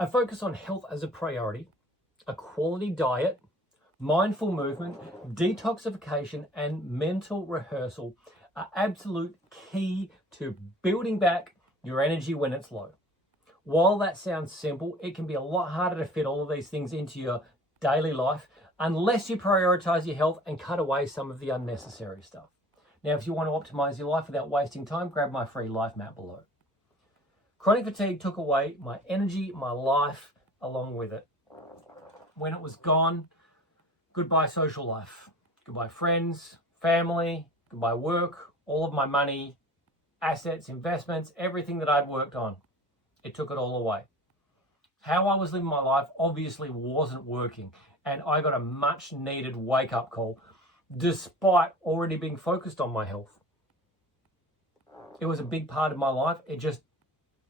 I focus on health as a priority, a quality diet, mindful movement, detoxification, and mental rehearsal are absolute key to building back your energy when it's low. While that sounds simple, it can be a lot harder to fit all of these things into your daily life unless you prioritize your health and cut away some of the unnecessary stuff. Now, if you want to optimize your life without wasting time, grab my free life map below. Chronic fatigue took away my energy, my life, along with it. When it was gone, goodbye social life, goodbye friends, family, goodbye work, all of my money, assets, investments, everything that I'd worked on. It took it all away. How I was living my life obviously wasn't working, and I got a much needed wake up call despite already being focused on my health. It was a big part of my life.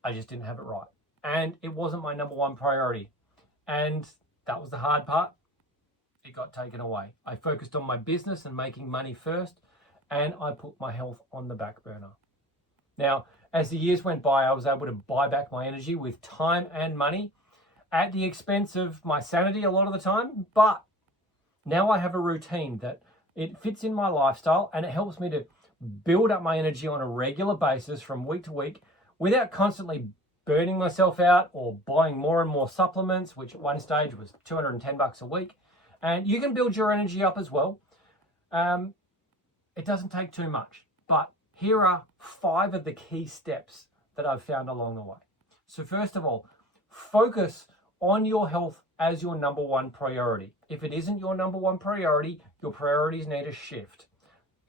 I just didn't have it right. And it wasn't my number one priority. And that was the hard part. It got taken away. I focused on my business and making money first, and I put my health on the back burner. Now, as the years went by, I was able to buy back my energy with time and money at the expense of my sanity a lot of the time. But now I have a routine that it fits in my lifestyle, and it helps me to build up my energy on a regular basis from week to week without constantly burning myself out or buying more and more supplements, which at one stage was $210 a week. And you can build your energy up as well. It doesn't take too much, but here are 5 of the key steps that I've found along the way. So first of all, focus on your health as your number one priority. If it isn't your number one priority, your priorities need a shift.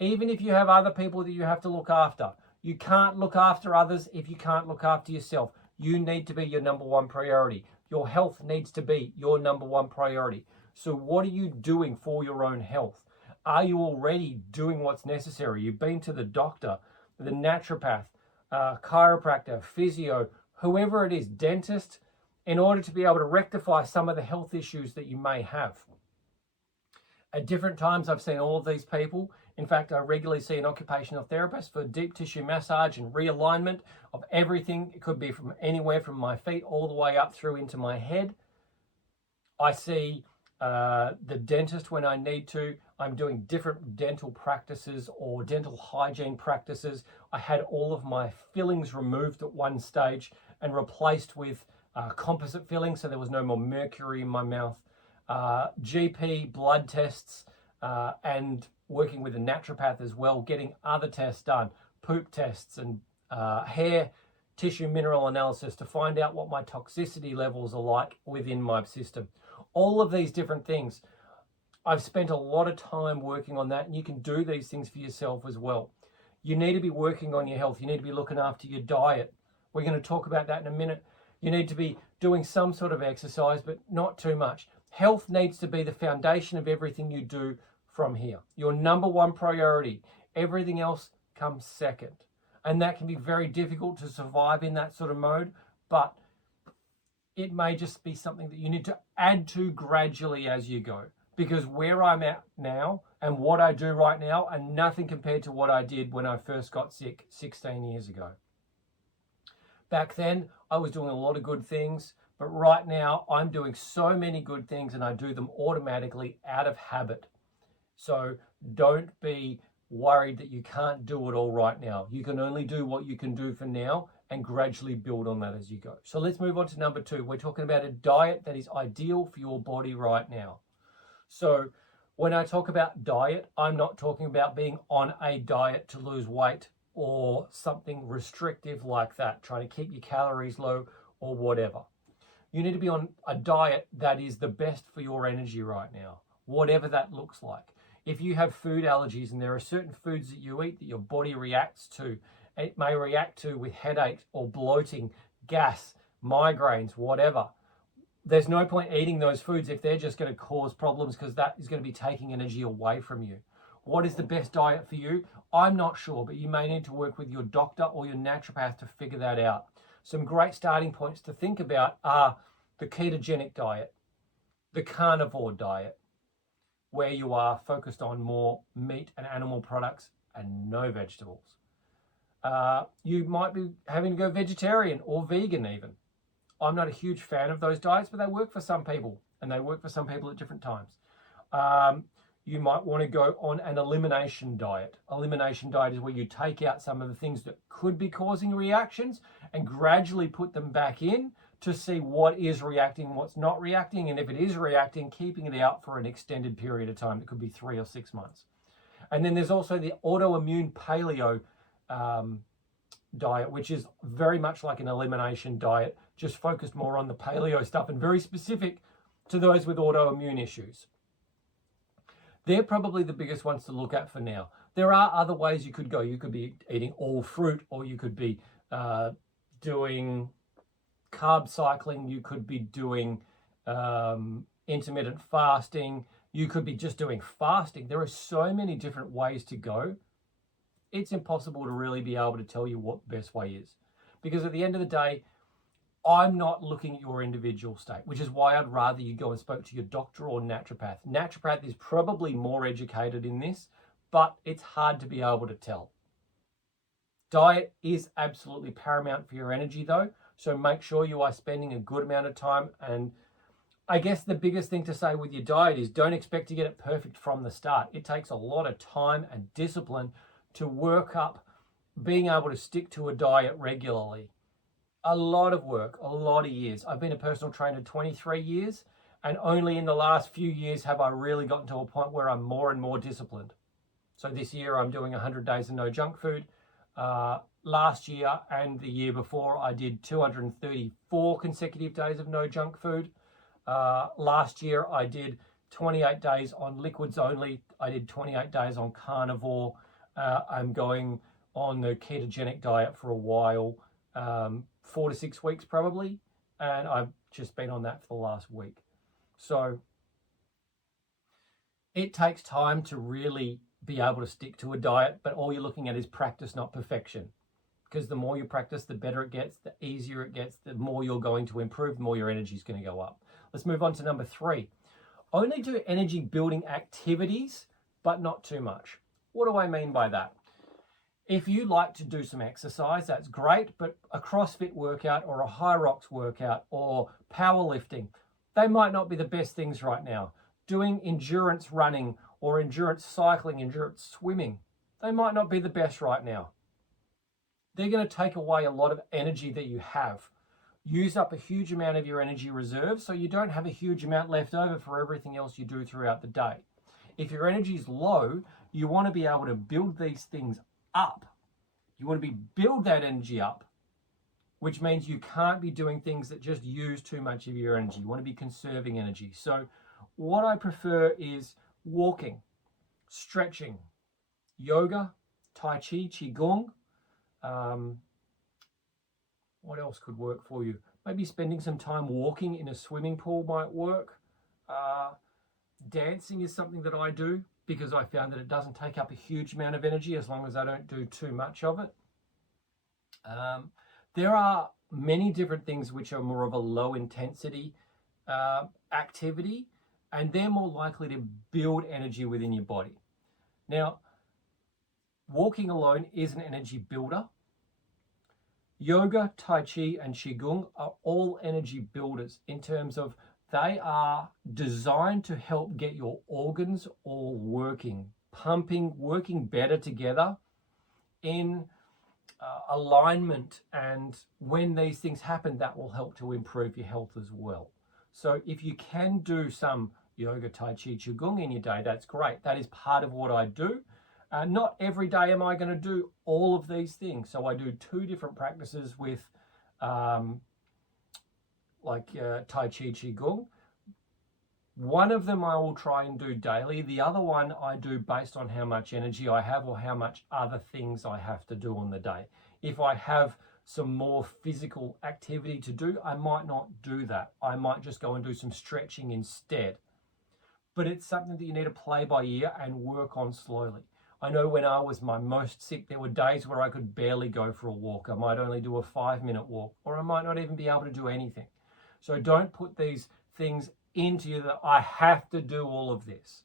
Even if you have other people that you have to look after, you can't look after others if you can't look after yourself. You need to be your number one priority. Your health needs to be your number one priority. So what are you doing for your own health? Are you already doing what's necessary? You've been to the doctor, the naturopath, chiropractor, physio, whoever it is, dentist, in order to be able to rectify some of the health issues that you may have. At different times, I've seen all of these people. In fact, I regularly see an occupational therapist for deep tissue massage and realignment of everything. It could be from anywhere from my feet all the way up through into my head. I see the dentist when I need to. I'm doing different dental practices or dental hygiene practices. I had all of my fillings removed at one stage and replaced with composite fillings, so there was no more mercury in my mouth. GP blood tests and working with a naturopath as well, getting other tests done, poop tests and hair tissue mineral analysis to find out what my toxicity levels are like within my system. All of these different things. I've spent a lot of time working on that, and you can do these things for yourself as well. You need to be working on your health. You need to be looking after your diet. We're going to talk about that in a minute. You need to be doing some sort of exercise, but not too much. Health needs to be the foundation of everything you do from here. Your number one priority. Everything else comes second. And that can be very difficult to survive in that sort of mode, but it may just be something that you need to add to gradually as you go. Because where I'm at now and what I do right now are nothing compared to what I did when I first got sick 16 years ago. Back then, I was doing a lot of good things, but right now I'm doing so many good things and I do them automatically out of habit. So don't be worried that you can't do it all right now. You can only do what you can do for now and gradually build on that as you go. So let's move on to number 2. We're talking about a diet that is ideal for your body right now. So when I talk about diet, I'm not talking about being on a diet to lose weight or something restrictive like that, trying to keep your calories low or whatever. You need to be on a diet that is the best for your energy right now, whatever that looks like. If you have food allergies and there are certain foods that you eat that your body reacts to, it may react to with headache or bloating, gas, migraines, whatever. There's no point eating those foods if they're just going to cause problems, because that is going to be taking energy away from you. What is the best diet for you? I'm not sure, but you may need to work with your doctor or your naturopath to figure that out. Some great starting points to think about are the ketogenic diet, the carnivore diet, where you are focused on more meat and animal products and no vegetables. You might be having to go vegetarian or vegan even. I'm not a huge fan of those diets, but they work for some people, and they work for some people at different times. You might want to go on an elimination diet. Elimination diet is where you take out some of the things that could be causing reactions and gradually put them back in to see what is reacting, what's not reacting, and if it is reacting, keeping it out for an extended period of time. It could be 3 or 6 months. And then there's also the autoimmune paleo diet, which is very much like an elimination diet, just focused more on the paleo stuff and very specific to those with autoimmune issues. They're probably the biggest ones to look at for now. There are other ways you could go. You could be eating all fruit, or you could be doing carb cycling. You could be doing intermittent fasting. You could be just doing fasting. There are so many different ways to go. It's impossible to really be able to tell you what the best way is. Because at the end of the day, I'm not looking at your individual state, which is why I'd rather you go and spoke to your doctor or naturopath. Naturopath is probably more educated in this, but it's hard to be able to tell. Diet is absolutely paramount for your energy though, so make sure you are spending a good amount of time. And I guess the biggest thing to say with your diet is don't expect to get it perfect from the start. It takes a lot of time and discipline to work up being able to stick to a diet regularly. A lot of work, a lot of years. I've been a personal trainer 23 years, and only in the last few years have I really gotten to a point where I'm more and more disciplined. So this year I'm doing 100 days of no junk food. Last year and the year before I did 234 consecutive days of no junk food. Last year I did 28 days on liquids only. I did 28 days on carnivore. I'm going on the ketogenic diet for a while. 4 to 6 weeks probably, and I've just been on that for the last week. So it takes time to really be able to stick to a diet, but all you're looking at is practice, not perfection. Because the more you practice, the better it gets, the easier it gets, the more you're going to improve, the more your energy is going to go up. Let's move on to number 3. Only do energy building activities, but not too much. What do I mean by that? If you like to do some exercise, that's great, but a CrossFit workout or a High Rocks workout or powerlifting, they might not be the best things right now. Doing endurance running or endurance cycling, endurance swimming, they might not be the best right now. They're going to take away a lot of energy that you have. Use up a huge amount of your energy reserve so you don't have a huge amount left over for everything else you do throughout the day. If your energy is low, you want to be able to build these things up. You want to build that energy up, which means you can't be doing things that just use too much of your energy. You want to be conserving energy. So what I prefer is walking, stretching, yoga, Tai Chi, Qigong. What else could work for you? Maybe spending some time walking in a swimming pool might work. Dancing is something that I do, because I found that it doesn't take up a huge amount of energy as long as I don't do too much of it. There are many different things which are more of a low intensity activity, and they're more likely to build energy within your body. Now, walking alone is an energy builder. Yoga, Tai Chi, and Qigong are all energy builders in terms of they are designed to help get your organs all working, pumping, working better together in alignment. And when these things happen, that will help to improve your health as well. So if you can do some yoga, Tai Chi, Qigong in your day, that's great. That is part of what I do. Not every day am I going to do all of these things. So I do 2 different practices with Tai Chi, Qigong. One of them I will try and do daily. The other one I do based on how much energy I have or how much other things I have to do on the day. If I have some more physical activity to do, I might not do that. I might just go and do some stretching instead. But it's something that you need to play by ear and work on slowly. I know when I was my most sick, there were days where I could barely go for a walk. I might only do a 5-minute walk, or I might not even be able to do anything. So don't put these things into you that I have to do all of this.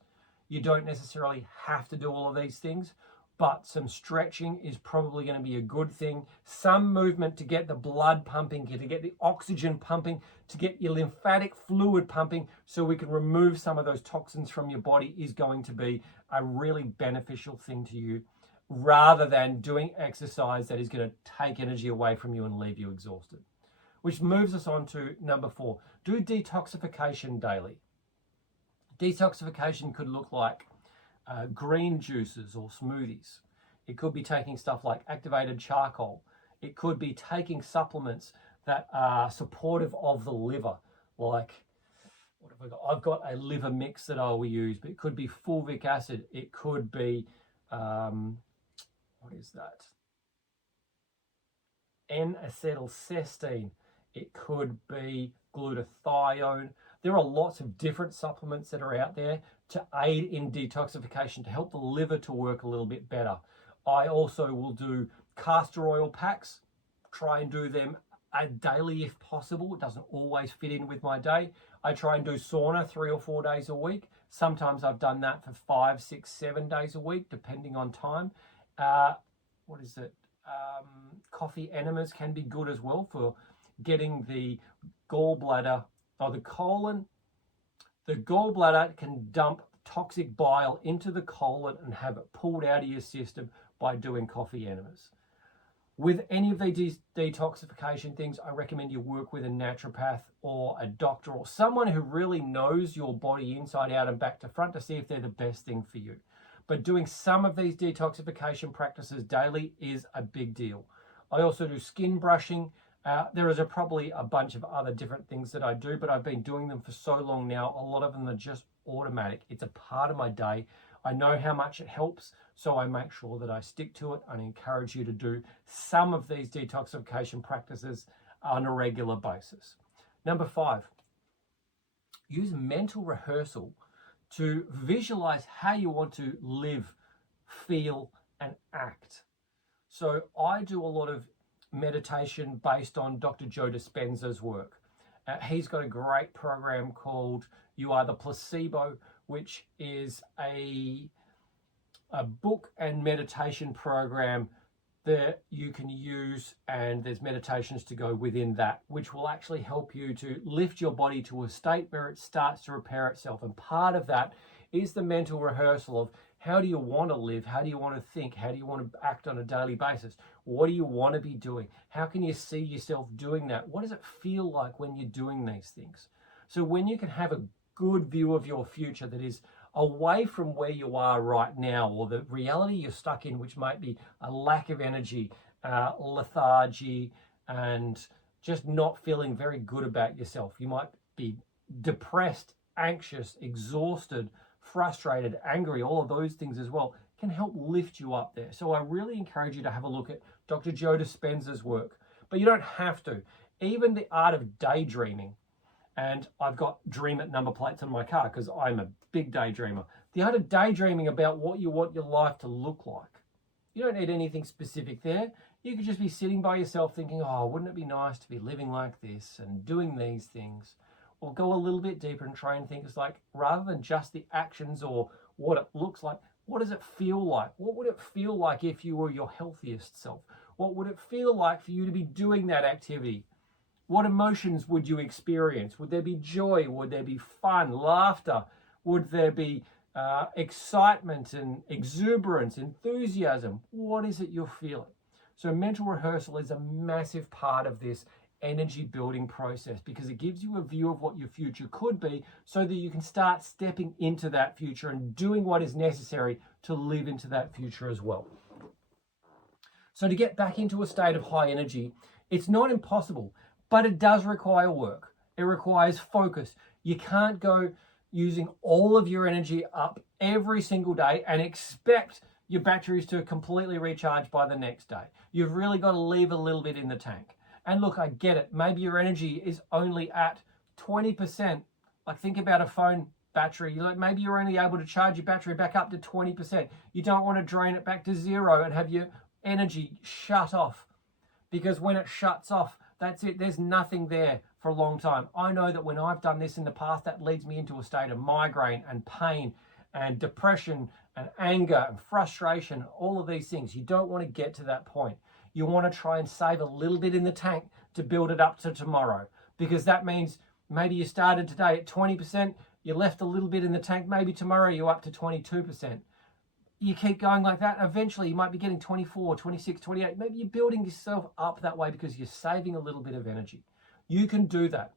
You don't necessarily have to do all of these things. but some stretching is probably going to be a good thing. Some movement to get the blood pumping, to get the oxygen pumping, to get your lymphatic fluid pumping so we can remove some of those toxins from your body is going to be a really beneficial thing to you, rather than doing exercise that is going to take energy away from you and leave you exhausted. Which moves us on to number 4. Do detoxification daily. Detoxification could look like green juices or smoothies. It could be taking stuff like activated charcoal. It could be taking supplements that are supportive of the liver, like, what have I got? I've got a liver mix that I will use, but it could be fulvic acid. It could be, what is that? N-acetylcysteine. It could be glutathione. There are lots of different supplements that are out there to aid in detoxification, to help the liver to work a little bit better. I also will do castor oil packs, try and do them daily if possible. It doesn't always fit in with my day. I try and do sauna 3 or 4 days a week. Sometimes I've done that for 5, 6, 7 days a week, depending on time. Coffee enemas can be good as well for getting the gallbladder or the colon. The gallbladder can dump toxic bile into the colon and have it pulled out of your system by doing coffee enemas. With any of these detoxification things, I recommend you work with a naturopath or a doctor or someone who really knows your body inside out and back to front to see if they're the best thing for you. But doing some of these detoxification practices daily is a big deal. I also do skin brushing. There is probably a bunch of other different things that I do, but I've been doing them for so long now, a lot of them are just automatic. It's a part of my day. I know how much it helps, so I make sure that I stick to it and encourage you to do some of these detoxification practices on a regular basis. Number 5, use mental rehearsal to visualize how you want to live, feel, and act. So I do a lot of meditation based on Dr. Joe Dispenza's work. He's got a great program called You Are the Placebo, which is a book and meditation program that you can use, and there's meditations to go within that, which will actually help you to lift your body to a state where it starts to repair itself. And part of that is the mental rehearsal of how do you want to live? How do you want to think? How do you want to act on a daily basis? What do you want to be doing? How can you see yourself doing that? What does it feel like when you're doing these things? So when you can have a good view of your future that is away from where you are right now, or the reality you're stuck in, which might be a lack of energy, lethargy, and just not feeling very good about yourself. You might be depressed, anxious, exhausted, frustrated, angry, all of those things as well can help lift you up there. So I really encourage you to have a look at Dr. Joe Dispenza's work, but you don't have to. Even the art of daydreaming, and I've got dream it number plates on my car because I'm a big daydreamer. The art of daydreaming about what you want your life to look like. You don't need anything specific there. You could just be sitting by yourself thinking, oh, wouldn't it be nice to be living like this and doing these things? Or go a little bit deeper and try and think, it's like, rather than just the actions or what it looks like, what does it feel like? What would it feel like if you were your healthiest self? What would it feel like for you to be doing that activity? What emotions would you experience? Would there be joy? Would there be fun, laughter? Would there be excitement and exuberance, enthusiasm? What is it you're feeling? So mental rehearsal is a massive part of this energy building process because it gives you a view of what your future could be so that you can start stepping into that future and doing what is necessary to live into that future as well. So to get back into a state of high energy, it's not impossible, but it does require work. It requires focus. You can't go using all of your energy up every single day and expect your batteries to completely recharge by the next day. You've really got to leave a little bit in the tank. And look, I get it. Maybe your energy is only at 20%. Like think about a phone battery. Maybe you're only able to charge your battery back up to 20%. You don't want to drain it back to 0 and have your energy shut off, because when it shuts off, that's it. There's nothing there for a long time. I know that when I've done this in the past, that leads me into a state of migraine and pain and depression and anger and frustration, all of these things. You don't want to get to that point. You want to try and save a little bit in the tank to build it up to tomorrow, because that means maybe you started today at 20%, you left a little bit in the tank, maybe tomorrow you're up to 22%. You keep going like that, eventually you might be getting 24, 26, 28. Maybe you're building yourself up that way because you're saving a little bit of energy. You can do that.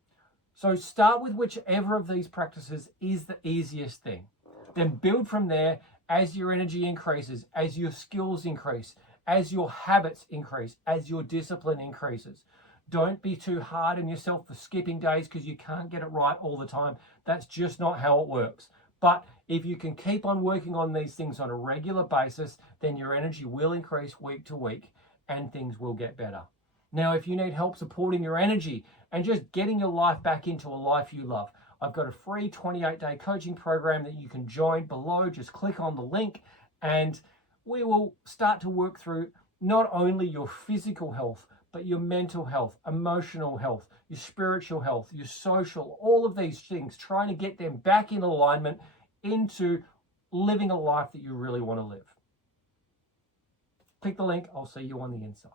So start with whichever of these practices is the easiest thing. Then build from there as your energy increases, as your skills increase, as your habits increase, as your discipline increases. Don't be too hard on yourself for skipping days because you can't get it right all the time. That's just not how it works. But if you can keep on working on these things on a regular basis, then your energy will increase week to week and things will get better. Now, if you need help supporting your energy and just getting your life back into a life you love, I've got a free 28-day coaching program that you can join below. Just click on the link and we will start to work through not only your physical health, but your mental health, emotional health, your spiritual health, your social, all of these things, trying to get them back in alignment into living a life that you really want to live. Click the link. I'll see you on the inside.